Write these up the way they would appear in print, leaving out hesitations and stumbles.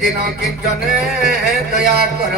দিন কীর্তনে দয়া কর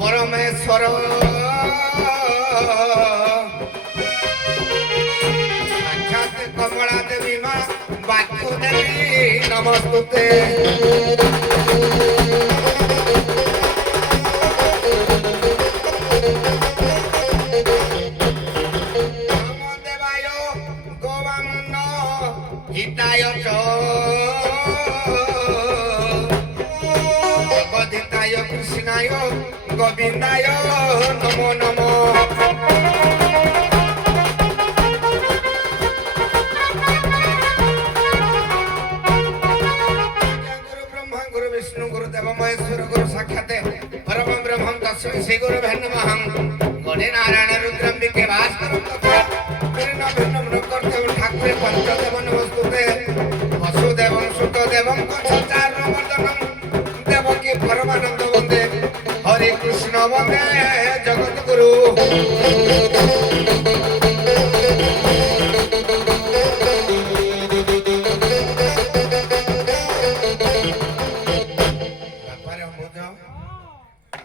পরমেশ্বর সাক্ষাৎ কমলা দেবী মা বাক্য দেবী নমস্তুতে দেবায় গোবামন হিতায় চ জগদিতায় কৃষ্ণায় গোবিন্দায় নমো নমো গুরু ব্রহ্মা গুরু বিষ্ণু গুরু দেব মহেশ্বর গুরু সাক্ষাতে পরম ব্রহ্মম তস্मै শ্রী গুরুভ্যো নমঃ গণে নারায়ণ রুদ্রম্বিকে ভাস্করম তথা ভিন্ন ভিন্ন মৃগর্দেব ঠাকুরে পঞ্চদেব নমস্তুতে বসুদেবং সুতদেবং কচ্ছচারণ বর্ধনম দেবকী পরমানন্দ বন্দে হরে কৃষ্ণ বন্দে জগৎগুরু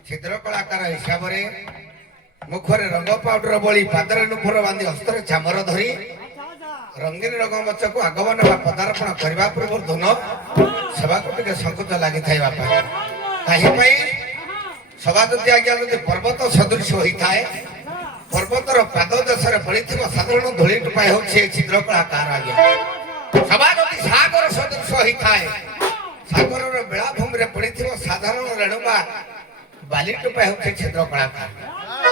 ছিদ্র কଳାକାର ହିସାବରେ ମୁଖରେ ରଙ୍ଗ ପାଉଡର ବୋଳି ପାଦରେ ନୁପୁର ବାନ୍ଧି ହସ୍ତରେ ଚାମର ଧରି ରଙ୍ଗୀନ ରଙ୍ଗମଞ୍ଚକୁ ଆଗମନ ବା ପଦାର୍ପଣ କରିବା ପୂର୍ବରୁ ଧୁନ ସଭାକୁ ଟିକେ ସଙ୍କୁଚ ଲାଗିଥାଏ ବାପା କାହିଁପାଇଁ ସଭା ଯଦି ଆଜ୍ଞା ଯଦି ପର୍ବତ ସଦୃଶ ହୋଇଥାଏ ପର୍ବତର ପାଦ ଦେଶରେ ପଡ଼ିଥିବା ସାଧାରଣ ଧୂଳି ଟୋପା ହେଉଛି ଏ ଛିଦ୍ର କଳାକାର ଆଜ୍ଞା ସଭା ଯଦି ସାଗର ସଦୃଶ ହୋଇଥାଏ ସାଗରର ବେଳାଭୂମିରେ ପଡ଼ିଥିବା ସାଧାରଣ ରେଣୁକା ବାଲି ଟୋପା ହେଉଛି ଛିଦ୍ର କଳାକାର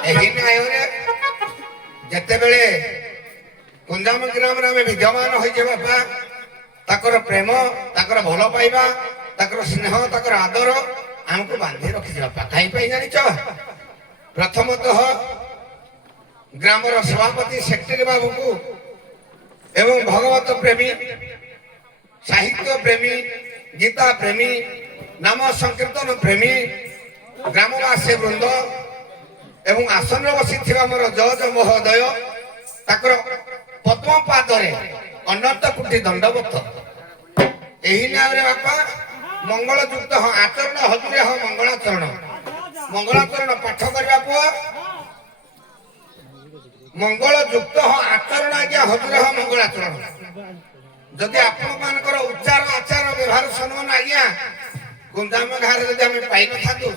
ଏହି ନ୍ୟାୟରେ ଯେତେବେଳେ କୁଞ୍ଜାମ ଗ୍ରାମରେ ଆମେ ବିଦ୍ୟମାନ ହୋଇଛେ ବାପା ତାଙ୍କର ପ୍ରେମ ତାଙ୍କର ଭଲ ପାଇବା ତାଙ୍କର ସ୍ନେହ ତାଙ୍କର ଆଦର ଆମକୁ ବାନ୍ଧି ରଖିଛି ବାପା କାହିଁପାଇଁ ଜାଣିଛ ପ୍ରଥମତଃ ଗ୍ରାମର ସଭାପତି ସେକ୍ରେଟାରୀ ବାବୁଙ୍କୁ ଏବଂ ଭଗବତ ପ୍ରେମୀ ସାହିତ୍ୟ ପ୍ରେମୀ ଗୀତା ପ୍ରେମୀ ନାମ ସଂକୀର୍ତ୍ତନ ପ୍ରେମୀ ଗ୍ରାମବାସୀ ବୃନ୍ଦ ଏବଂ ଆସନରେ ବସିଥିବା ମୋର ଜଜ ମହୋଦୟ ତାଙ୍କର ପଦ୍ମ ପାଦରେ ଅନନ୍ତ କୋଟି ଦଣ୍ଡବତ ଏହି ନ୍ୟାୟରେ ବାପା ମଙ୍ଗଳ ଯୁକ୍ତ ଆଚରଣ ହଜୁରେ ମଙ୍ଗଳାଚରଣ ମଙ୍ଗଳାଚରଣ ପାଠ କରିବା ପୁଅ ମଙ୍ଗଳ ଯୁକ୍ତ ଆଚରଣ ଆଜ୍ଞା ହଜୁରେ ମଙ୍ଗଳାଚରଣ ଯଦି ଆପଣ ମାନଙ୍କର ଉଚ୍ଚାର ଆଚାର ବ୍ୟବହାର ସମ୍ମାନ ଆଜ୍ଞା କୁଞ୍ଜାମ ଗାଁରେ ଯଦି ଆମେ ପାଇନଥାନ୍ତୁ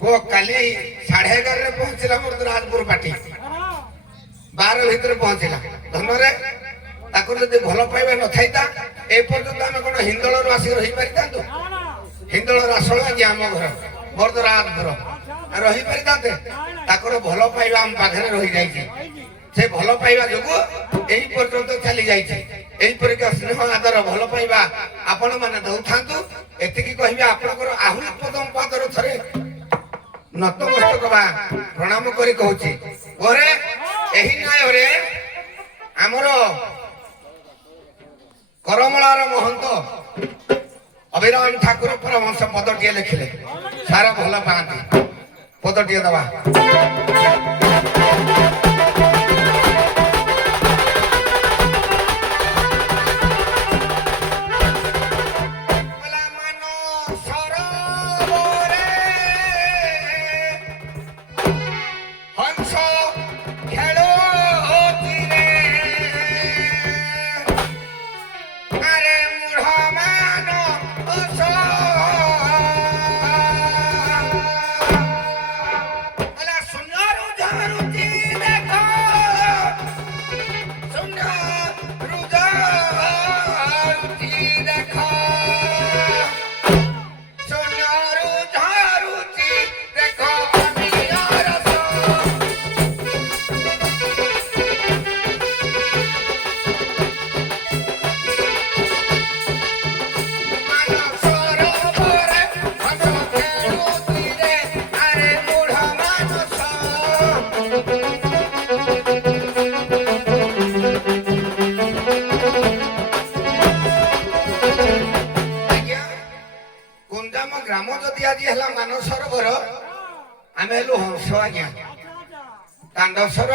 ପୁଅ କାଲି 11:30 ପହଞ୍ଚିଲା ମୋର ରାଜପୁର ପାଟି 12 ଭିତରେ ପହଞ୍ଚିଲା ଧନରେ ତାକୁ ଯଦି ଭଲ ପାଇବା ନଥାଇତା ଏ ପର୍ଯ୍ୟନ୍ତ ଆମେ କଣ ହିନ୍ଦଳରୁ ଆସି ରହିପାରିଥାନ୍ତୁ ହିନ୍ଦଳ ରାସଳ ଆଜ୍ଞା ଆମ ଘର ମୋର ରାଜପୁର ରହିପାରିଥାନ୍ତେ ତାଙ୍କର ଭଲ ପାଇବା ଆମ ପାଖରେ ରହିଯାଇଛି ସେ ଭଲ ପାଇବା ଯୋଗୁଁ ଏହି ପର୍ଯ୍ୟନ୍ତ ଚାଲି ଯାଇଛି ଏହିପରିକା ସ୍ନେହ ଆଦର ଭଲ ପାଇବା ଆପଣ ମାନେ ଦଉଥାନ୍ତୁ ଏତିକି କହିବେ ଆପଣଙ୍କର ଆହୁରି ପଦମ ପାଦର ଥରେ ନତମସ୍ତକ ବା ପ୍ରଣାମ କରି କହୁଛି ପରେ ଏହି ନ୍ୟାୟରେ ଆମର କରମଳାର ମହନ୍ତ ଅଭିରାମ ଠାକୁର ପରମହଂସ ପଦଟିଏ ଲେଖିଲେ ସାରା ଭଲ ପାଆନ୍ତି ପଦଟିଏ ଦବା ହେଲୁ ହଂସ ଆଜ୍ଞା କାଣ୍ଡସର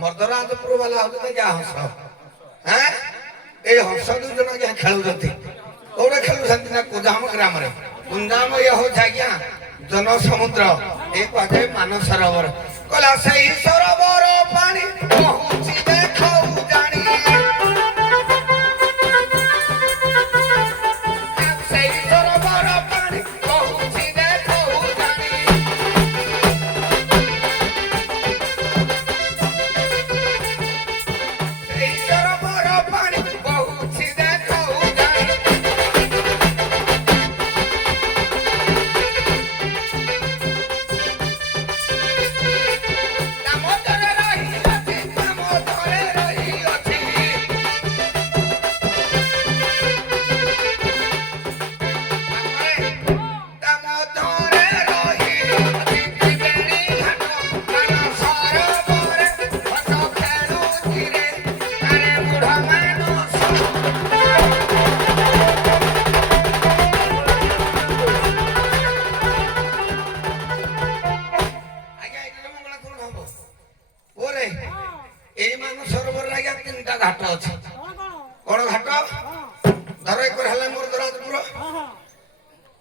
ମର୍ଦ୍ଦରାଜପୁର ବାଲା ହଉଛନ୍ତି ଯା ହଂସ ହଁ ଏଇ ହଂସ ଦୁଇ ଜଣ ଆଜ୍ଞା ଖେଳୁଛନ୍ତି କୋଉଠି ଖେଳୁଛନ୍ତି ନା କୁଞ୍ଜାମ ଗ୍ରାମରେ କୁଞ୍ଜାମ ଇଏ ହଉଛି ଆଜ୍ଞା ଜନସମୁଦ୍ର ଏଇ କୁହାଯାଏ ମାନସରୋବର କହିଲା ସେଇ ସରୋବର ପାଣି ବହୁଛି ଦେଖଉ ଜାଣି ସେଇ ସରୋବର ପାଣି ବହୁଛି ଦେଖଉ ଜାଣି ସେଇ ସରୋବର ପାଣି ବହୁଛି ଦେଖଉ ଜାଣି ଦାମୋଦର ରହିଅଛି ଦାମୋଦର ରହିଅଛି ଦାମୋଦର ରହିଅଛି ତ୍ରିବେଣୀ ଘାଟ ମାନସରୋବରରେ ହସ ଖେଳୁଛି ରେ ଆରେ ବୁଢ଼ ମାନସ ଆଜ୍ଞା ଏଇଟା ମଙ୍ଗଳା କଣ ହବ ଓରେ ଏଇ ମାନସରୋବରରେ ଆଜ୍ଞା ତିନିଟା ଘାଟ ଅଛି କଣ ଘାଟ ଧର ଏକର ହେଲା ମର୍ଦ୍ଦରାଜପୁର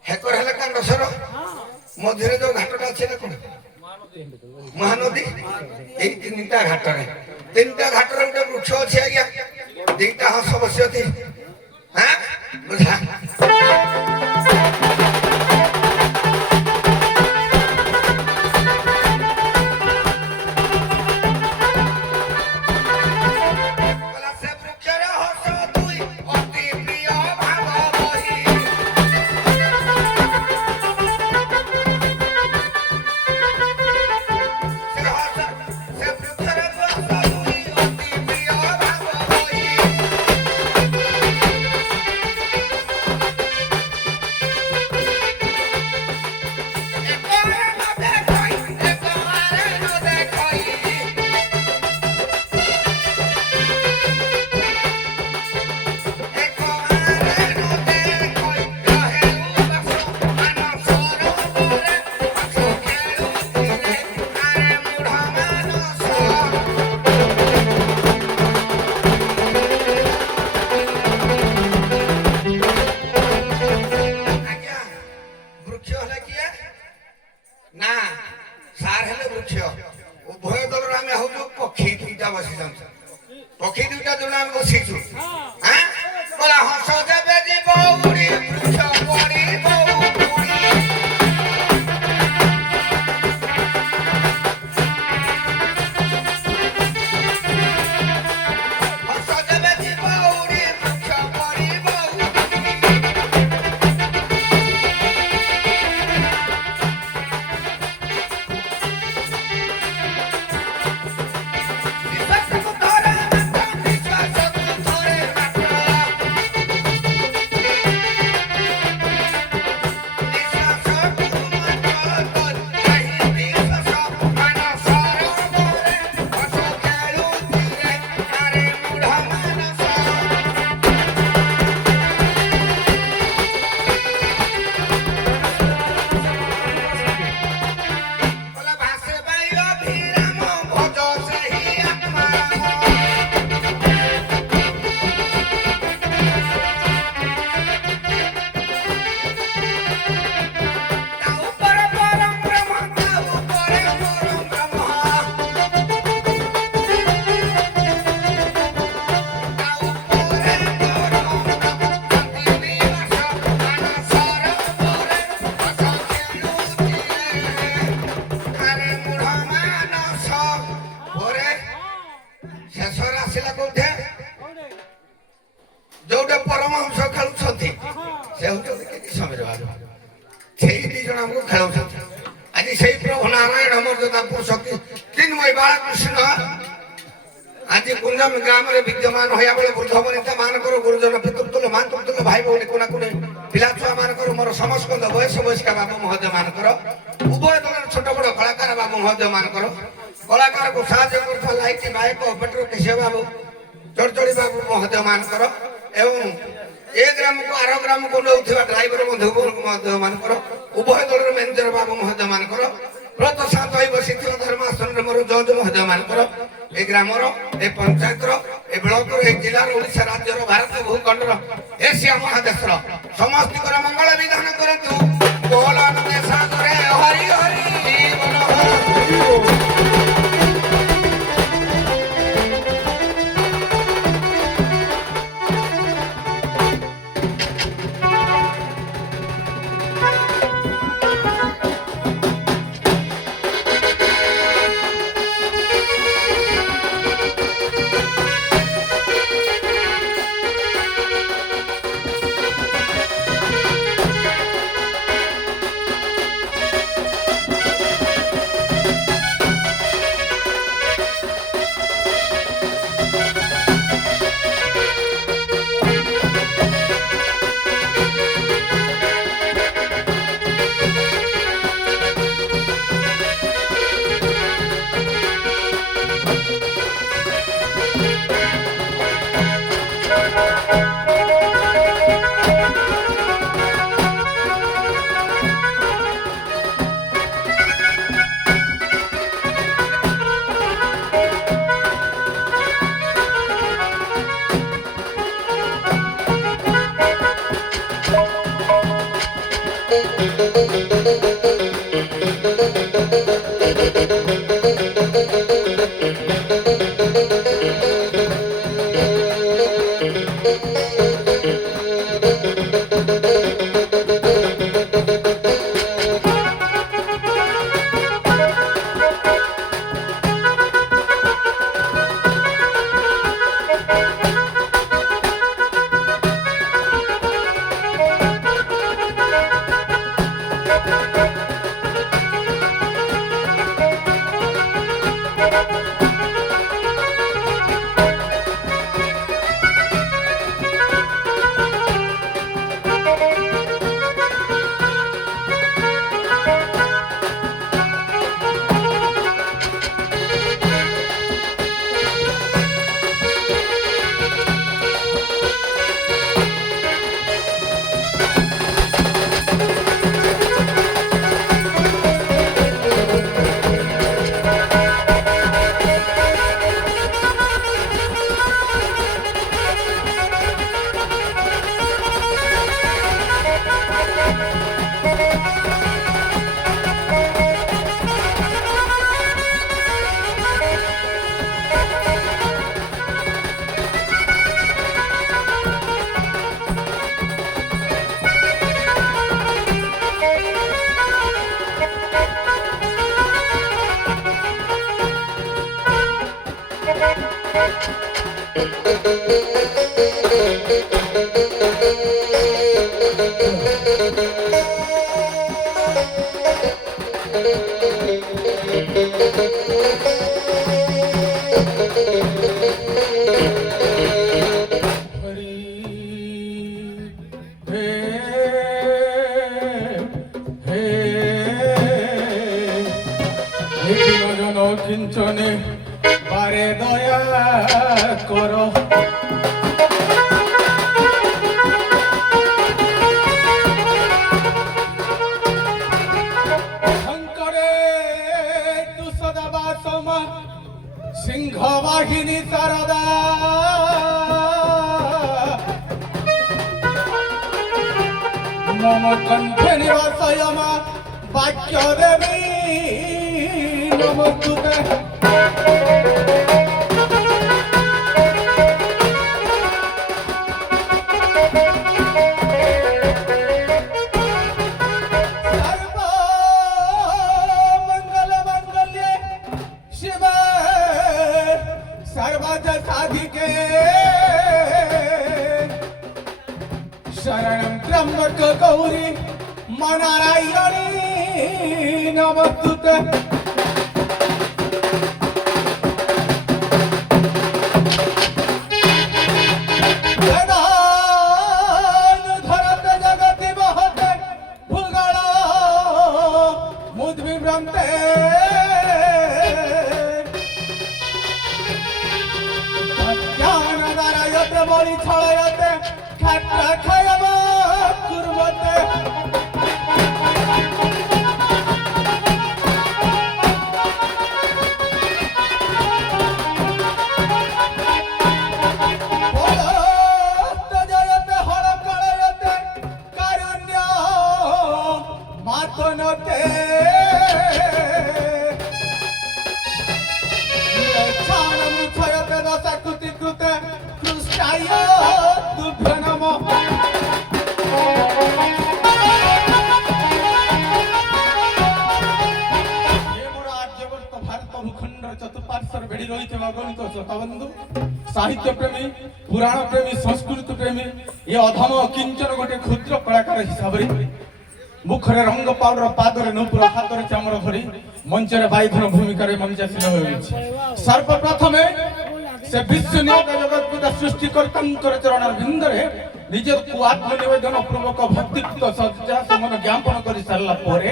ହେକର ହେଲା କାଣ୍ଡସର ମଝିରେ ଯୋଉ ଘାଟଟା ଅଛି ନା କଣ ମହାନଦୀ ଏଇ ତିନିଟା ଘାଟରେ ତିନିଟା ଘାଟରେ ଗୋଟେ ବୃକ୍ଷ ଅଛି ଆଜ୍ଞା ଦିଟା ହଂସ ବସିଅଛି ହଁ ବୁଝା କହିଲା ସେ ବୃକ୍ଷର ହଂସ ଦୁଇ ଅତି ପ୍ରିୟ ଭାବ ବହି ସେ ବୃକ୍ଷର ହଂସ ଦୁଇ ଅତି ପ୍ରିୟ ଭାବ ବହି ବୃକ୍ଷ ହେଲା କିଏ ନା ସାର ହେଲେ ବୃକ୍ଷ ଉଭୟ ଦଳର ଆମେ ହଉଛୁ ପକ୍ଷୀ ଦୁଇଟା ବସିଛନ୍ତି ପକ୍ଷୀ ଦୁଇଟା ଦଳ ଆମେ ବସିଛୁ କହିଲା ହଂସ ଦେବେ ଯିବ ଉଡ଼ି ବୃକ୍ଷ ପଡ଼ିବ ଉପୁଡ଼ି ହଂସ ଦେବେ ଯିବ ଉଡ଼ି ବୃକ୍ଷ ପଡ଼ିବ ଉପୁଡ଼ି ବିଶ୍ୱାସକୁ ଥରେ ମାତ୍ର ବିଶ୍ୱାସକୁ ଥରେ ମାତ୍ର ଯୋଉଟା ପରମହଂସ ଖେଳୁଛନ୍ତି ସେ ହଉଛନ୍ତି କିଛି ସମୀର ବାବୁ ସେଇ ଦି ଜଣ ଆମକୁ ଖେଳୁଛନ୍ତି ଆଜି ସେଇ ପ୍ରଭୁ ନାରାୟଣ ମର୍ଯ୍ୟାଦାପୁର ଶକ୍ତି ଚିନ୍ମୟ ବାଳକୃଷ୍ଣ ଆଜି କୁଞ୍ଜମ ଗ୍ରାମରେ ବିଦ୍ୟମାନ ହଇଆ ବେଳେ ବୃଦ୍ଧ ବନିତା ମାନଙ୍କର ଗୁରୁଜନ ପିତୃତୁଲ ମାତୃତୁଲ ଭାଇ ଭଉଣୀ କୋନା କୋନେ ପିଲା ଛୁଆ ମାନଙ୍କର ମୋର ସମସ୍ତ ବୟସ ବୟସ୍କା ବାବୁ ମହୋଦୟ ମାନଙ୍କର ଉଭୟ ଦଳର ଛୋଟ ବଡ କଳାକାର ବାବୁ ମହୋଦୟ ମାନଙ୍କର କଳାକାରକୁ ସାହାଯ୍ୟ କରୁଥିବା ଲାଇଟି ବାୟକ ଅପେଟର କେଶବ ବାବୁ ଚଡ଼ଚଡ଼ି ବାବୁ ମହୋଦୟ ମାନଙ୍କର ଏବଂ ଏ ଗ୍ରାମକୁ ଆର ଗ୍ରାମକୁ ନେଉଥିବା ଡ୍ରାଇଭର ବନ୍ଧୁ ମାନଙ୍କର ଉଭୟ ଦଳର ମ୍ୟାନେଜର ବାବୁ ମହୋଦୟ ମାନଙ୍କର ବ୍ରତ ଶାନ୍ତ ହୋଇ ବସିଥିବା ଧର୍ମାସନରେ ମୋର ଜଜ ମହୋଦୟ ମାନଙ୍କର ଏ ଗ୍ରାମର ଏ ପଞ୍ଚାୟତର ଏ ବ୍ଲକର ଏ ଜିଲ୍ଲାର ଓଡ଼ିଶା ରାଜ୍ୟର ଭାରତ ଭୂଖଣ୍ଡର ଏସିଆ ମହାଦେଶର ସମସ୍ତଙ୍କର ମଙ୍ଗଳ ବିଧାନ କରନ୍ତୁ। ବୋଲ ଆନନ୍ଦ ସାଗରେ ହରି ହରି ବୋଲ। কিঞ্চনে পারে দয়া কর শঙ্করে তু সদা সমা সিংহ বাহিনী সারদা মম কণ্ঠে নিবাসয়মা বাক্য দেবী নমস্তুতে शरणं त्र्यंबक गौरी नारायणी नमस्तुते वेदान धरते जगति बहते भूगोल मुद्विभ्रंते ज्ञान दारायते बलि छलयते खट्टा खयम कुर्वते ସମାଜର ଚତୁଃପାର୍ଶ୍ୱରେ ବେଢ଼ି ରହିଥିବା ଅଗଣିତ ଶ୍ରୋତାବନ୍ଧୁ, ସାହିତ୍ୟ ପ୍ରେମୀ, ପୁରାଣ ପ୍ରେମୀ, ସଂସ୍କୃତି ପ୍ରେମୀ, ଏ ଅଧମ କିଞ୍ଚନ ଗୋଟେ କ୍ଷୁଦ୍ର କଳାକାର ହିସାବରେ ମୁଖରେ ରଙ୍ଗ ପାଉଡର, ପାଦରେ ନୂପୁର, ହାତରେ ଚାମର ଧରି ମଞ୍ଚରେ ବାଇଧନ ଭୂମିକାରେ ମଞ୍ଚାସୀନ ହୋଇଛି। ସର୍ବପ୍ରଥମେ ସେ ବିଶ୍ୱନିୟତା ଜଗତପିତା ସୃଷ୍ଟିକର୍ତ୍ତାଙ୍କର ଚରଣର ବିନ୍ଦରେ ନିଜକୁ ଆତ୍ମନିବେଦନ ପୂର୍ବକ ଭକ୍ତିପୂତ ସଜ୍ଜା ସମନ ଜ୍ଞାପନ କରି ସାରିଲା ପରେ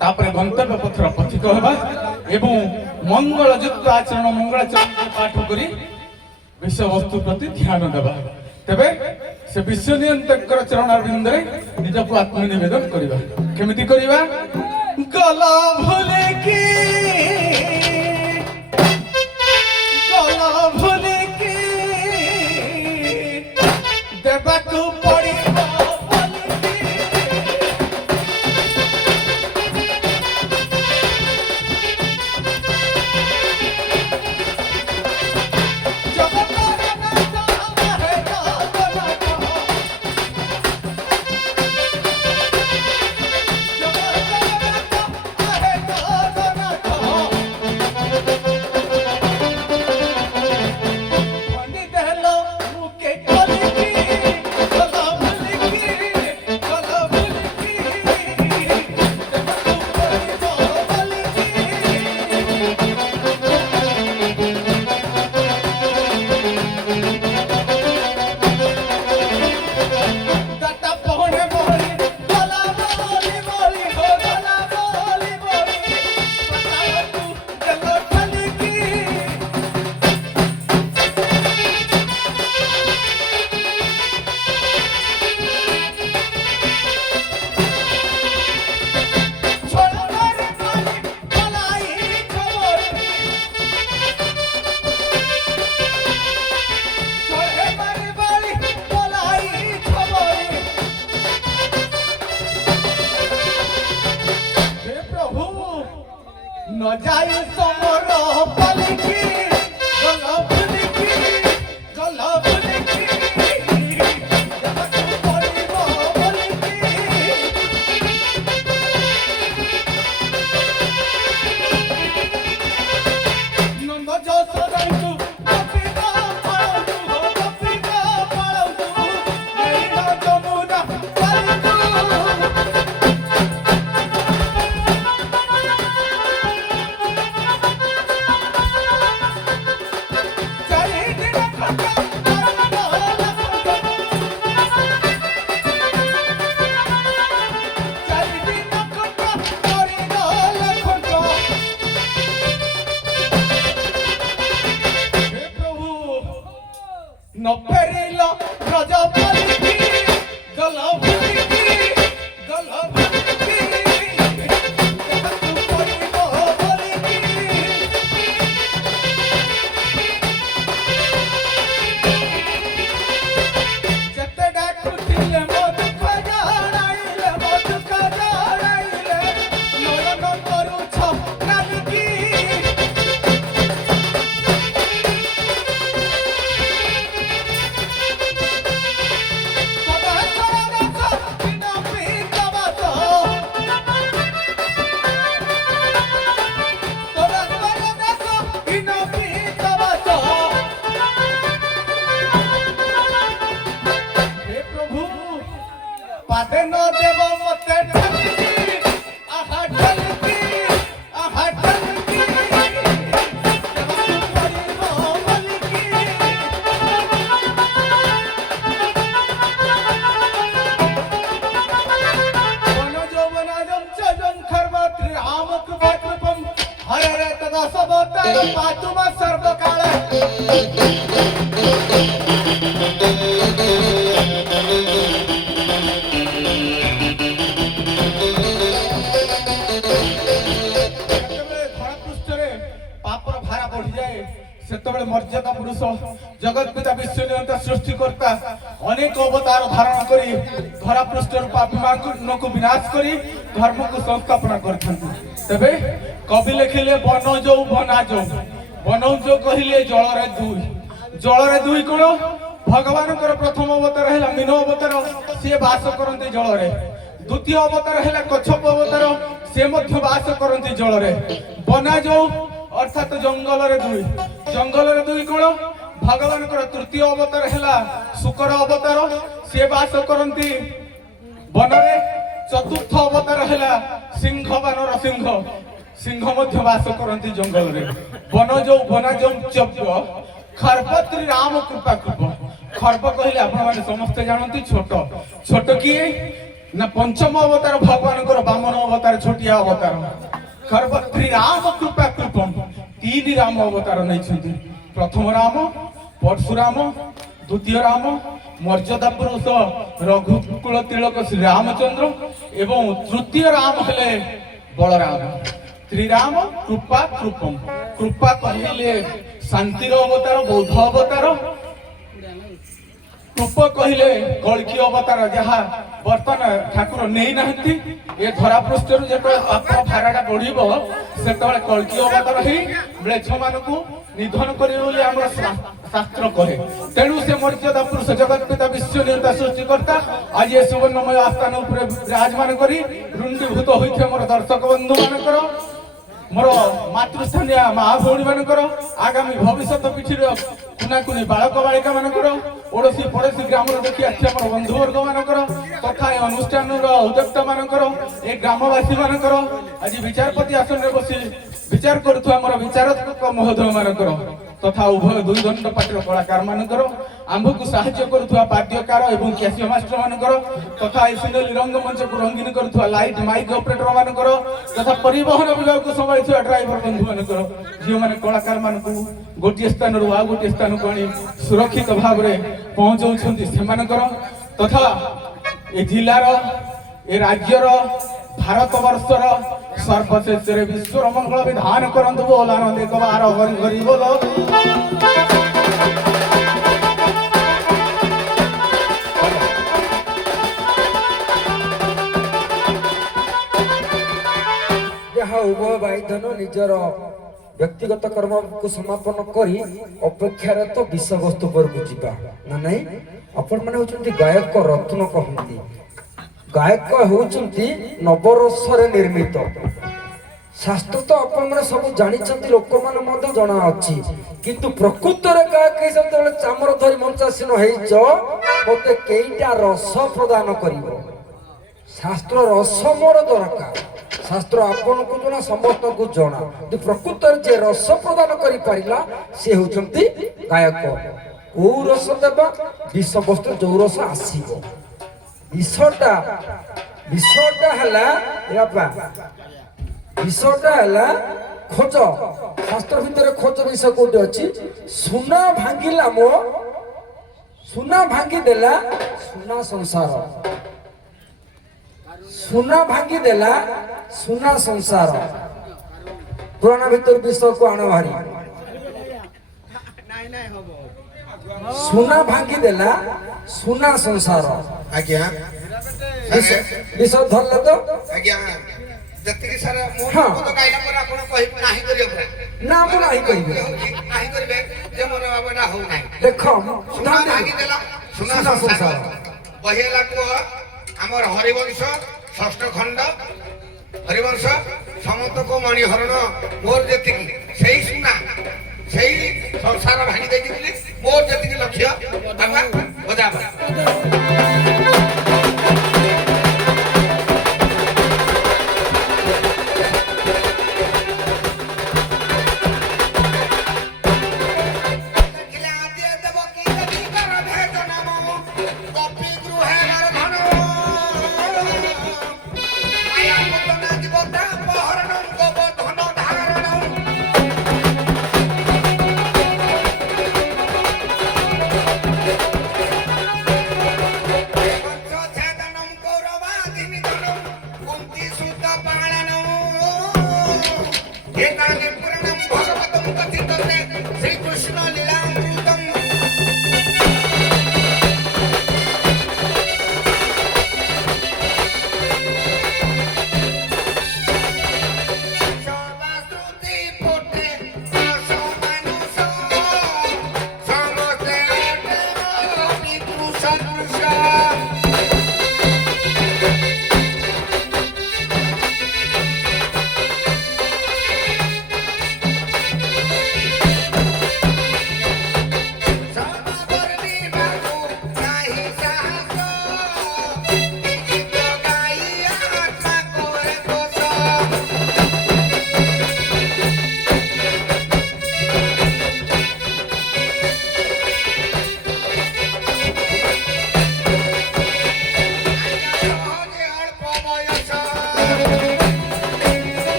ତାପରେ ଗନ୍ତବ୍ୟ ପଥର ପଥିକ ହେବା ଏବଂ ମଙ୍ଗଳଯୁକ୍ତ ଆଚରଣ ମଙ୍ଗଳାଚରଣ ପାଠ କରି ବିଷୟବସ୍ତୁ ପ୍ରତି ଧ୍ୟାନ ଦେବା। ତେବେ ସେ ବିଶ୍ୱନିୟନ୍ତଙ୍କର ଚରଣର ବିନ୍ଦରେ ନିଜକୁ ଆତ୍ମନିବେଦନ କରିବା। କେମିତି କରିବା? ଗଲା ଭୁଲିକି ଦେବାକୁ ପଡ଼ିବ न जाए समर पलिकी गल भुलिकी देବାକୁ ପଡ଼ିବ ବୋଲିକି ନନ୍ଦ ଯଶୋଦାଙ୍କୁ ଗୋପୀକା ପାଳନ୍ତୁ ନୀଳ ଯମୁନା ପାଳନ୍ତୁ। न फेरिल ब्रज पलिकी गल भुलिकी देବାକୁ ପଡ଼ିବ ବୋଲିକି ଯେତେ ଡାକୁଥିଲେ ମୋ ଦୁଃଖ ଜଣାଇଲେ ନୟନ କରୁଛ ନାଲିକି ପାଦେ ନ ଦେବ ମତେ ଠକିକି ଆହା ଠକିକି ଦେବାକୁ ପଡ଼ିବ ବୋଲିକି ବନ ଯୌବନାଜଂ চ জঙ্খর্বত্রি রামকৃপাকৃপম হরে তদা সবতার পাতুমা সর্বকাল। ସେତେବେଳେ ମର୍ଯ୍ୟାଦା ପୁରୁଷ ଜଗତପିତା ବିଶ୍ୱନିୟନ୍ତା ସୃଷ୍ଟିକର୍ତ୍ତା ଅନେକ ଅବତାର ଧାରଣ କରି ଧରା ପୃଷ୍ଠରୁ ପାପୀମାନଙ୍କୁ ବିନାଶ କରି ଧର୍ମକୁ ସଂସ୍ଥାପନ କରିଥାନ୍ତି। ତେବେ କବି ଲେଖିଲେ ବନଯୋଉ ବନାଯୋଉ ବନୌଯୋଉ କହିଲେ ଜଳରେ ଦୁଇ କଣ? ଭଗବାନଙ୍କର ପ୍ରଥମ ଅବତାର ହେଲା ମୀନ ଅବତାର, ସିଏ ବାସ କରନ୍ତି ଜଳରେ। ଦ୍ୱିତୀୟ ଅବତାର ହେଲା କଚ୍ଛପ ଅବତାର, ସିଏ ମଧ୍ୟ ବାସ କରନ୍ତି ଜଳରେ। ବନାଯୋଉ ଅର୍ଥାତ ଜଙ୍ଗଲରେ ଦୁଇ। ଜଙ୍ଗଲରେ ଦୁଇ କଣ? ଭଗବାନଙ୍କର ତୃତୀୟ ଅବତାର ହେଲା ଶୁକର ଅବତାର, ସିଏ ବାସ କରନ୍ତି ବନରେ। ଚତୁର୍ଥ ଅବତାର ହେଲା ସିଂହ ବାନର ସିଂହ, ସିଂହ ମଧ୍ୟ ବାସ କରନ୍ତି ଜଙ୍ଗଲରେ। ବନ ଯୋଉ ବନାଜଞ୍ଚବ୍ୟ ଖର୍ବ ରାମ କୃପା କୃପ। ଖର୍ବ କହିଲେ ଆପଣମାନେ ସମସ୍ତେ ଜାଣନ୍ତି ଛୋଟ। ଛୋଟ କିଏ ନା ପଞ୍ଚମ ଅବତାର ଭଗବାନଙ୍କର ବାମନ ଅବତାର, ଛୋଟିଆ ଅବତାର। ଖର୍ବ ରାମ କୃପା କୃପମ, ତିନି ରାମ ଅବତାର ନେଇଛନ୍ତି। ପ୍ରଥମ ରାମ ପରଶୁରାମ, ଦ୍ୱିତୀୟ ରାମ ମର୍ଯ୍ୟାଦା ପୁରୁଷ ରଘୁକୁଳ ତିଳକ ଶ୍ରୀ ରାମଚନ୍ଦ୍ର ଏବଂ ତୃତୀୟ ରାମ ହେଲେ ବଳରାମ। ତ୍ରିରାମ କୃପା କୃପମ। କୃପା କହିଲେ ଶାନ୍ତିର ଅବତାର, ବୌଦ୍ଧ ଅବତାର। କୃପ କହିଲେ କଳ୍କି ଅବତାର, ଯାହା ବର୍ତ୍ତମାନ ଠାକୁର ନେଇନାହାନ୍ତି। ଏ ଧରା ପୃଷ୍ଠରୁ ଯେତେବେଳେ ପାପ ଭାରାଟା ବଢିବ ସେତେବେଳେ କଳ୍କି ଅବତାର ହେଇ ମ୍ଲେଚ୍ଛ ମାନଙ୍କୁ ନିଧନ କରିବେ ବୋଲି ଆମର ଶାସ୍ତ୍ର କହେ। ତେଣୁ ସେ ମର୍ଯ୍ୟାଦା ପୁରୁଷ ଜଗତ ପିତା ବିଶ୍ୱ ନିୟନ୍ତା ସୃଷ୍ଟିକର୍ତ୍ତା ଆଜି ଏ ସୁବର୍ଣ୍ଣମୟ ଆସ୍ଥାନ ଉପରେ ବିରାଜମାନ କରି ରୁଣ୍ଡୀଭୂତ ହୋଇଥିବା ମୋର ଦର୍ଶକ ବନ୍ଧୁ ମାନଙ୍କର, ମୋର ମାତୃସ୍ଥାନୀୟ ମା ଭଉଣୀ ମାନଙ୍କର, ଆଗାମୀ ଭବିଷ୍ୟତ ପିଠିର କୁନାକୁନି ବାଳକ ବାଳିକା ମାନଙ୍କର, ପଡୋଶୀ ପଡୋଶୀ ଗ୍ରାମର ଦେଖି ଆସିଥିବା ମୋର ବନ୍ଧୁବର୍ଗ ମାନଙ୍କର ତଥା ଏ ଅନୁଷ୍ଠାନର ଉଦ୍ୟୋକ୍ତା ମାନଙ୍କର, ଏ ଗ୍ରାମବାସୀ ମାନଙ୍କର, ଆଜି ବିଚାରପତି ଆସନରେ ବସି ବିଚାର କରୁଥିବା ଆମର ବିଚାରକ ମହୋଦୟ ମାନଙ୍କର ତଥା ଉଭୟ ଦୁଇ ଦଣ୍ଡ ପାଟିର କଳାକାର ମାନଙ୍କର, ଆମ୍ଭକୁ ସାହାଯ୍ୟ କରୁଥିବା ବାଦ୍ୟକାର ଏବଂ କ୍ୟାସିଓ ମାଷ୍ଟର ମାନଙ୍କର ତଥା ଏ ସିନେଲି ରଙ୍ଗମଞ୍ଚକୁ ରଙ୍ଗୀନ କରୁଥିବା ଲାଇଟ୍ ମାଇକ୍ ଅପରେଟର ମାନଙ୍କର ତଥା ପରିବହନ ବିଭାଗକୁ ସମ୍ଭାଳିଥିବା ଡ୍ରାଇଭର ବନ୍ଧୁ ମାନଙ୍କର, ଯେଉଁମାନେ କଳାକାର ମାନଙ୍କୁ ଗୋଟିଏ ସ୍ଥାନରୁ ଆଉ ଗୋଟିଏ ସ୍ଥାନକୁ ଆଣି ସୁରକ୍ଷିତ ଭାବରେ ପହଞ୍ଚାଉଛନ୍ତି ସେମାନଙ୍କର ତଥା ଏ ଜିଲ୍ଲାର, ଏ ରାଜ୍ୟର, ଭାରତ ବର୍ଷର ସର୍ବଶେଷରେ ବିଶ୍ୱର ମଙ୍ଗଳ ବିଧାନ କରନ୍ତୁ। ବୋଲ ଆନନ୍ଦ ଏକ ବାର ହରି ହରି ବୋଲ। ଯାହା ଉଭୟ ଭାଇଧନ ନିଜର ବ୍ୟକ୍ତିଗତ କର୍ମକୁ ସମାପନ କରି ଅପେକ୍ଷାରେ ତ ବିଷବସ୍ତୁ ଉପରକୁ ଯିବା ନା ନାଇଁ। ଆପଣମାନେ ହଉଛନ୍ତି ଗାୟକ ରତ୍ନ କହନ୍ତି। ଗାୟକ ହେଉଛନ୍ତି ନବରସରେ ନିର୍ମିତ। ଶାସ୍ତ୍ର ତ ଆପଣମାନେ ସବୁ ଜାଣିଛନ୍ତି, ଲୋକମାନେ ମଧ୍ୟ ଜଣା ଅଛି, କିନ୍ତୁ ପ୍ରକୃତରେ ଗାୟକ ହିସାବରେ ଯେତେବେଳେ ଚାମର ଧରି ମଞ୍ଚାସୀନ ହେଇଛ, ମତେ କେଇଟା ରସ ପ୍ରଦାନ କରିବ। ଶାସ୍ତ୍ର ରସ ମୋର ଦରକାର। ଶାସ୍ତ୍ର ଆପଣଙ୍କୁ ଜଣା, ସମସ୍ତଙ୍କୁ ଜଣା, କିନ୍ତୁ ପ୍ରକୃତରେ ଯେ ରସ ପ୍ରଦାନ କରିପାରିଲା ସେ ହେଉଛନ୍ତି ଗାୟକ। କୋଉ ରସ ଦେବା? ବିଷବସ୍ତୁ ଯୋଉ ରସ ଆସିବ। ବିଷଟା ହେଲା ବିଷଟା ହେଲା ଖୋଜ। ଶାସ୍ତ୍ର ଭିତରେ ଖୋଜ ବିଷ କୋଉଠି ଅଛି? ସୁନା ଭାଙ୍ଗିଲା ମୋ, ସୁନା ଭାଙ୍ଗିଦେଲା ସୁନା ସଂସାର, ସୁନା ଭାଙ୍ଗିଦେଲା ସୁନା ସଂସାର। ପୁରାଣ ଭିତର ବିଷକୁ ଆଣ ଭାରି। ସୁନା ଭାଙ୍ଗିଦେଲା ସୁନା ସଂସାର। ଆଜ୍ଞା ବିଷ ଧରିଲେ ତ ଆଜ୍ଞା ଯେତିକି ସାରା ମୁଁ ହଁ। ତ ଗାଇଲା ପରେ ଆପଣ କହିବେ ନାହିଁ କରିବେ ନା ମୁଁ ନାହିଁ କହିବି। ନାହିଁ କରିବେ ଯେ ମୋର ବାବାଟା ହଉ ନାହିଁ। ଦେଖ ସୁନା ଭାଙ୍ଗିଦେଲା ସୁନା ସଂସାର। ବହି ହେଲା କୁହ ଆମର ହରିବଂଶ ଷଷ୍ଠ ଖଣ୍ଡ, ହରିବଂଶ ସମନ୍ତକ ମଣିହରଣ ମୋର ଯେତିକି ସେଇ ସୁନା ସେଇ ସଂସାର ଭାଙ୍ଗି ଦେଇଥିଲି। ମୋର ଯେତିକି ଲକ୍ଷ୍ୟ ବାବା ବଜାବା।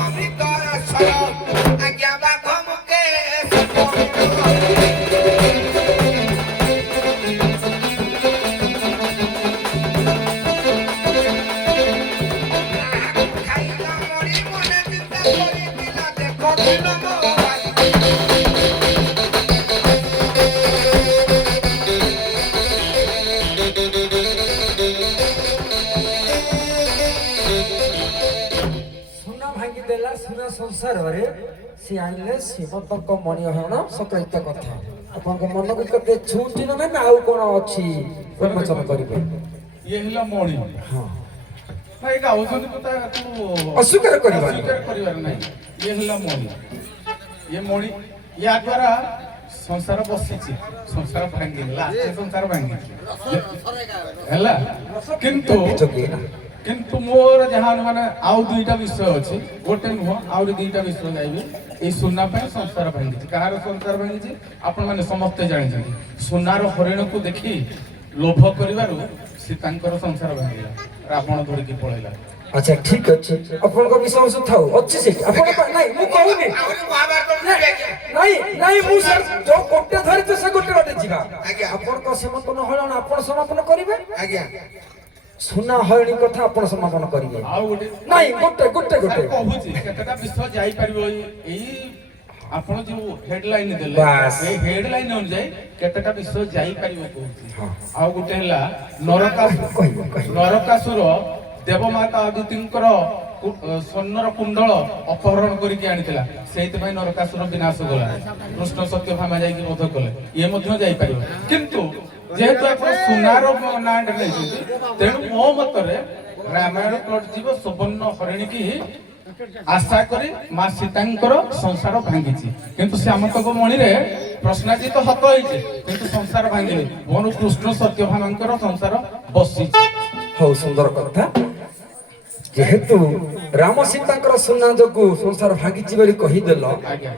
ଅମୃତର ସ୍ୱର ଆଜ୍ଞା ବାଘ ମୁକେ ଖାଇଲା ମଣି ମନେ ଚିନ୍ତା କରିଥିଲା ଦେଖ ଦିନ ସୁନା ଭାଙ୍ଗି ଦେଲା ସୁନା ସଂସାରରେ ସେ ଆଣିଲେ ଶ୍ରୀମନ୍ତଙ୍କ ମଣିହରଣ ସକଳିତ କଥା ଆପଣଙ୍କ ମନକୁ କେତେ ଛୁଟି ନା ନା ଆଉ କଣ ଅଛି ଉନ୍ମୋଚନ କରିବେ ଇଏ ହେଲା ମଣି ହଁ ଭାଇ ଗାଉଛନ୍ତି କଥା ତାକୁ ଅସ୍ୱୀକାର କରିବାନି। ଅସ୍ୱୀକାର କରିବାର ନାହିଁ ଇଏ ହେଲା ମଣି ଇଏ ମଣି ୟା ଦ୍ୱାରା ସଂସାର ବସିଛି ସଂସାର ଭାଙ୍ଗିନି ଲାଷ୍ଟ ସଂସାର ଭାଙ୍ଗିଛି ହେଲା କିନ୍ତୁ ଯୋଗୀ ନା କିନ୍ତୁ ମୋର ଯାହା ମାନେ ଆଉ ଦୁଇଟା ବିଷୟ ଅଛି ଗୋଟେ ନୁହଁ ଆହୁରି ଦୁଇଟା ବିଷୟ ଗାଇବି ଏଇ ସୁନା ପାଇଁ ସଂସାର ଭାଙ୍ଗିଛି କାହାର ସଂସାର ଭାଙ୍ଗିଛି ଆପଣମାନେ ସମସ୍ତେ ଜାଣିଛନ୍ତି ସୁନାର ହରିଣକୁ ଦେଖି ଲୋଭ କରିବାରୁ ସୀତାଙ୍କର ସଂସାର ଭାଙ୍ଗିଲା ରାବଣ ଧରିକି ପଳେଇଲା ଆଚ୍ଛା ଠିକ ଅଛି ଆପଣଙ୍କ ବିଷୟ ଥାଉ ଅଛି ସେଠି ଆପଣ ନାଇଁ ମୁଁ କହୁନି ଆହୁରି ମହାଭାରତ ପଢିବେ ଆଜ୍ଞା। ନାଇଁ ନାଇଁ ମୁଁ ସାର୍ ଯୋଉ ଗୋଟେ ଧରିଛୁ ସେ ଗୋଟେ ବାଟେ ଯିବା ଆଜ୍ଞା। ଆପଣଙ୍କ ସମାପନ ହରଣ ଆପଣ ସମାପନ କରିବେ ଆଜ୍ଞା ସୁନା ହରିଣୀ କଥା ଆପଣ ସମାପନ କରିବେ ଆଉ ଗୋଟେ ନାଇଁ ଗୋଟେ ଗୋଟେ ଗୋଟେ କହୁଛି କେତେଟା ବିଷୟ ଯାଇପାରିବ ଏଇ ଆପଣ ଯୋଉ ହେଡଲାଇନ ଦେଲେ ବାସ୍। ଏଇ ହେଡଲାଇନ ଅନୁଯାୟୀ କେତେଟା ବିଷୟ ଯାଇପାରିବ କହୁଛି ହଁ। ଆଉ ଗୋଟେ ହେଲା କହିବେ କହିବେ ନରକାସୁର ଦେବମାତା ଅଦିତିଙ୍କର ସ୍ୱର୍ଣ୍ଣର କୁଣ୍ଡଳ ଅପହରଣ କରିକି ଆଣିଥିଲା ସେଇଥିପାଇଁ ନରକାସୁର ବିନାଶ ଗଲା କୃଷ୍ଣ ସତ୍ୟଭାମା ଯାଇକି ବୋଧ କଲେ ଇଏ ମଧ୍ୟ ଯାଇପାରିବ କିନ୍ତୁ ଯେହେତୁ ଆପଣ ସୁନାର ନାଁଟା ନେଇଛନ୍ତି ତେଣୁ ମୋ ମତରେ ରାମାୟଣ ପ୍ଲଟ ଯିବ ସୁବର୍ଣ୍ଣ ହରିଣୀକି ଆଶା କରି ମା ସୀତାଙ୍କର ସଂସାର ଭାଙ୍ଗିଛି କିନ୍ତୁ ଶ୍ୟାମତକ ମଣିରେ ପ୍ରଶ୍ନାଜିତ ହତ ହେଇଛି କିନ୍ତୁ ସଂସାର ଭାଙ୍ଗିନି ମୋର କୃଷ୍ଣ ସତ୍ୟଭାମାଙ୍କର ସଂସାର ବସିଛି ହଉ ସୁନ୍ଦର କଥା ଯେହେତୁ ରାମ ସୀତାଙ୍କର ସୁନା ଯୋଗୁ ସଂସାର ଭାଙ୍ଗିଛି ବୋଲି କହିଦେଲ ଆଜ୍ଞା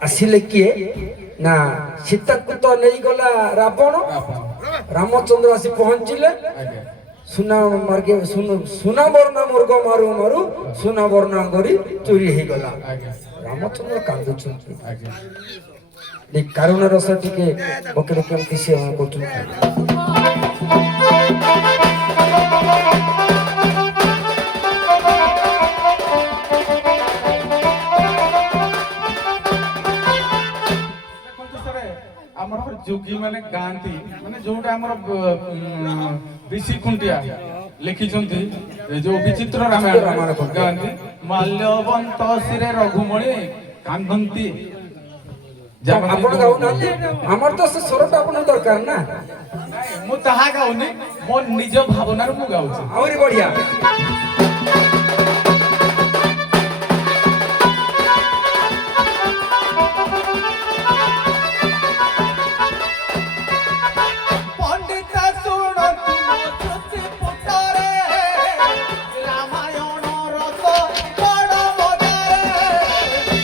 ଆସିଲେ କିଏ ନା ସୀତାକୁ ତ ନେଇଗଲା ରାବଣ ରାମଚନ୍ଦ୍ର ଆସି ପହଞ୍ଚିଲେ ଆଜ୍ଞା ସୁନା ମାର୍ଗ ସୁନା ବର୍ଣ୍ଣା ମୃଗ ମାରୁ ମାରୁ ସୁନା ବର୍ଣ୍ଣା ଗରି ଚୋରି ହେଇଗଲା ଆଜ୍ଞା ରାମଚନ୍ଦ୍ର କାନ୍ଦୁଛନ୍ତି ଆଜ୍ଞା ଏ କାରୁଣ ରସ ଟିକେ ପକେଟ କେମିତି ସେବନ କରୁଛନ୍ତି ଦେଖନ୍ତୁ ସାରେ ଆମର ଯୋଗୀ ମାନେ ଗାଆନ୍ତି ମାନେ ଯୋଉଟା ଆମର ବିଶି ଖୁଣ୍ଟିଆ ଲେଖିଛନ୍ତି ଏ ଯୋଉ ବିଚିତ୍ର ରାମାୟଣ ଗାଆନ୍ତି ମାଲ୍ୟବନ୍ତ ଶିରେ ରଘୁମଣି କାନ୍ଦନ୍ତି ଆପଣ ଗାଉନାହାନ୍ତି ଆମର ତ ସେ ସ୍ୱରଟା ଆପଣଙ୍କ ଦରକାର ନା ମୁଁ ତାହା ଗାଉନି ମୋ ନିଜ ଭାବନାରୁ ମୁଁ ଗାଉଛି ଆହୁରି ବଢିଆ ପଣ୍ଡିତ ଶୁଣନ୍ତୁ ମୋ ଜ୍ୟୋତି ପୁତ୍ରରେ ରାମାୟଣ ରସ ବଡ଼ ମଜାରେ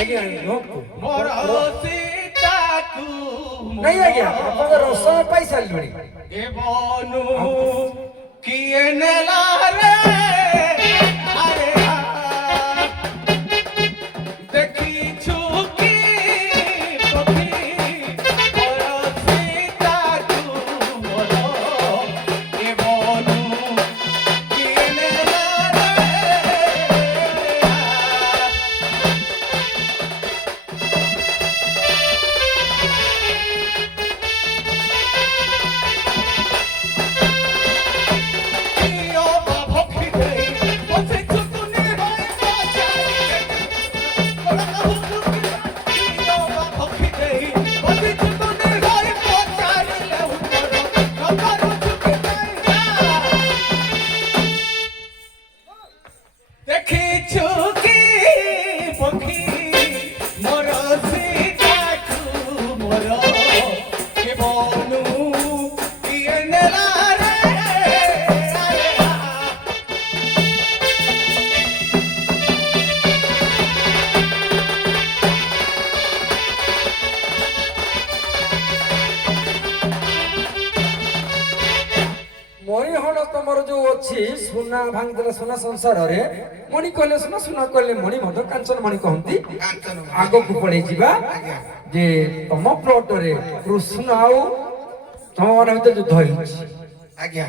ଆଜ୍ଞା ରୁହନ୍ତୁ। ମୋର ସୀତାକୁ ନାଇଁ ଆଜ୍ଞା ଆପଣଙ୍କ ରସ ପାଇସାରିଲୁଣି। ଏ ବନୁ କିଏ ନେଲା ରେ ଆରେ ଆ, ଦେଖିଛୁ କି ପକ୍ଷୀ ମୋର ସୀତାକୁ ମୋର ଏ ବନୁ କିଏ ନେଲା ରେ ଆ, Io va pokhi dei, bose chutuni hoy pachai. Ora na huki, io va pokhi dei, bose chutuni hoy pachai. Le utaro, nakaro chuki dai na. Dekhi chuki pokhi, moro sitaku moro, ke bonu kiye nela re. ମଣିହଣ ତମର ଯୋଉ ଅଛି ସୁନା ଭାଙ୍ଗିଦେଲେ ସୁନା ସଂସାରରେ ମଣି କହିଲେ ସୁନା ସୁନା କହିଲେ ମଣି ମଧ୍ୟ କାଞ୍ଚନ ମଣି କହନ୍ତି। କାଞ୍ଚନ ମଣି। ଆଗକୁ ପଳେଇ ଯିବା ଆଜ୍ଞା। ଯେ ତମ ପ୍ଲଟରେ କୃଷ୍ଣ ଆଉ ତମ ମାନଙ୍କ ଭିତରେ ଯୁଦ୍ଧ ହେଇଛି। ଆଜ୍ଞା।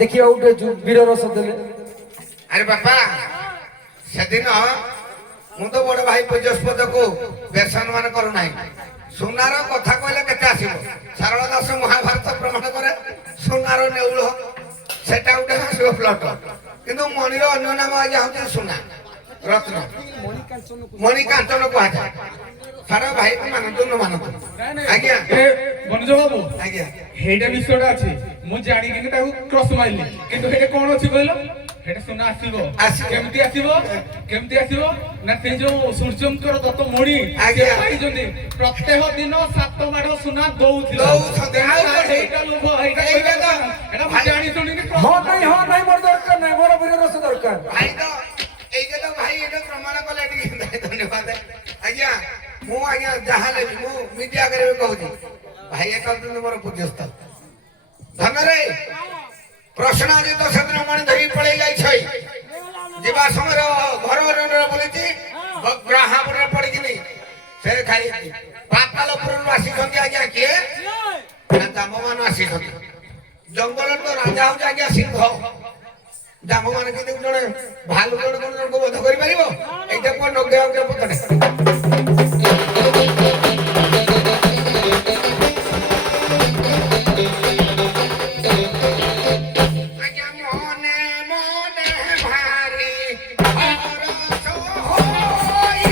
ଦେଖିବା ଗୋଟେ ବୀର ରସ ଦେଲେ। ଆରେ ବାପା ସେଦିନ ମୁଁ ତ ବଡ ଭାଇ ପୂଜ୍ୟସ୍ପଦକୁ ବେସନ୍ମାନ କରୁନାହିଁ। ସୁନାର କଥା କହିଲେ କେତେ ଆସିବ? ସାରଳା ଦାସ ମହାଭାରତ ପ୍ରମାଣ କରେ ସୁନାର ନେଉଳ ସେଟା ଗୋଟେ ଆସିବ ପ୍ଲଟ। କିନ୍ତୁ ମଣିର ଅନ୍ୟ ନାମ ଆଜ୍ଞା ହଉଛି ସୁନା ରତ୍ନ ମଣି କାଞ୍ଚନ କୁହାଯାଏ। ସାର ଭାଇ ମାନନ୍ତୁ ନ ମାନନ୍ତୁ ଆଜ୍ଞା ଏ ବନଜ ବାବୁ ଆଜ୍ଞା ହେଇଟା ବିଷୟଟା ଅଛି ମୁଁ ଜାଣିକିନି ତାକୁ କ୍ରସ ମାରିଲି କିନ୍ତୁ ହେଇଟା କଣ ଅଛି କହିଲ ହେଇଟା ସୁନା ଆସିବ ଆସିବ। କେମିତି ଆସିବ ନା ସେ ଯୋଉ ସୂର୍ଯ୍ୟଙ୍କର ଦତ୍ତ ମଣି ଆଜ୍ଞା। ସେ ପାଇଛନ୍ତି ପ୍ରତ୍ୟେକ ଦିନ 7 ମାଢ ସୁନା ଦଉଥିଲା ଦଉଛନ୍ତି। ଆଉ କଣ? ହେଇଟା ଲୋଭ ହେଇଟା ହେଇଟା ତ ଏଟା ମୁଁ ଭାଇ- ଜାଣି ଶୁଣିନି ହଁ ନାଇଁ ମୋର ଦରକାର ନାହିଁ ମୋର ବୀର ରସ ଦରକାର। ଭାଇ ତ ଏଇଟା ତ ଭାଇ ଏଇଟା ପ୍ରମାଣ କଲେ ଟିକେ ଧନ୍ୟବାଦ ଆଜ୍ଞା। ମୁଁ ଆଜ୍ଞା ଯାହା ହେଲେ ବି ମୁଁ ମିଡିଆ ଆଗରେ ବି କହୁଛି ଭାଇ ଏକାନ୍ତୁନ୍ତୁ ମୋର ପୂଜ୍ୟସ୍ଥ ଧନରେ ପ୍ରଶ୍ନ ଆଜି ତ ସେଦିନ ମଣି ଧରି ପଳେଇ ଯାଇଛ ଯିବା ସମୟରେ ଘର ବୁଲିଛି ଗ୍ରାହାପୁରରେ ପଡିକିନି ସେ ଖାଇ ପାତାଳପୁରରୁ ଆସିଛନ୍ତି ଆଜ୍ଞା କିଏ ନା ଦାମମାନ ଆସିଛନ୍ତି। ଜଙ୍ଗଲର ତ ରାଜା ହଉଛି ଆଜ୍ଞା ସିଂହ ଦାମମାନ କିନ୍ତୁ ଜଣେ ଭାଲୁ ଜଣେ ଜଣକୁ ବଧ କରିପାରିବ ଏଇଟା ପୁଅ ନଗେଆ ଗୋଟେ ପଥରେ ଆଜ୍ଞା ମନେ ମନେ ଭାରି ହରସ ହୋଇ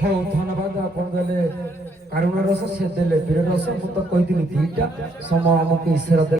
ହଉ ଧନ୍ୟବାଦ ଆପଣ ଦେଲେ କାରୁଣ ରସ ସେ ଦେଲେ ବୀର ରସ ମୁଁ ତ କହିଥିଲି ଦିଟା ସମୟ ଆମକୁ ଈଶ୍ୱର ଦେଲେ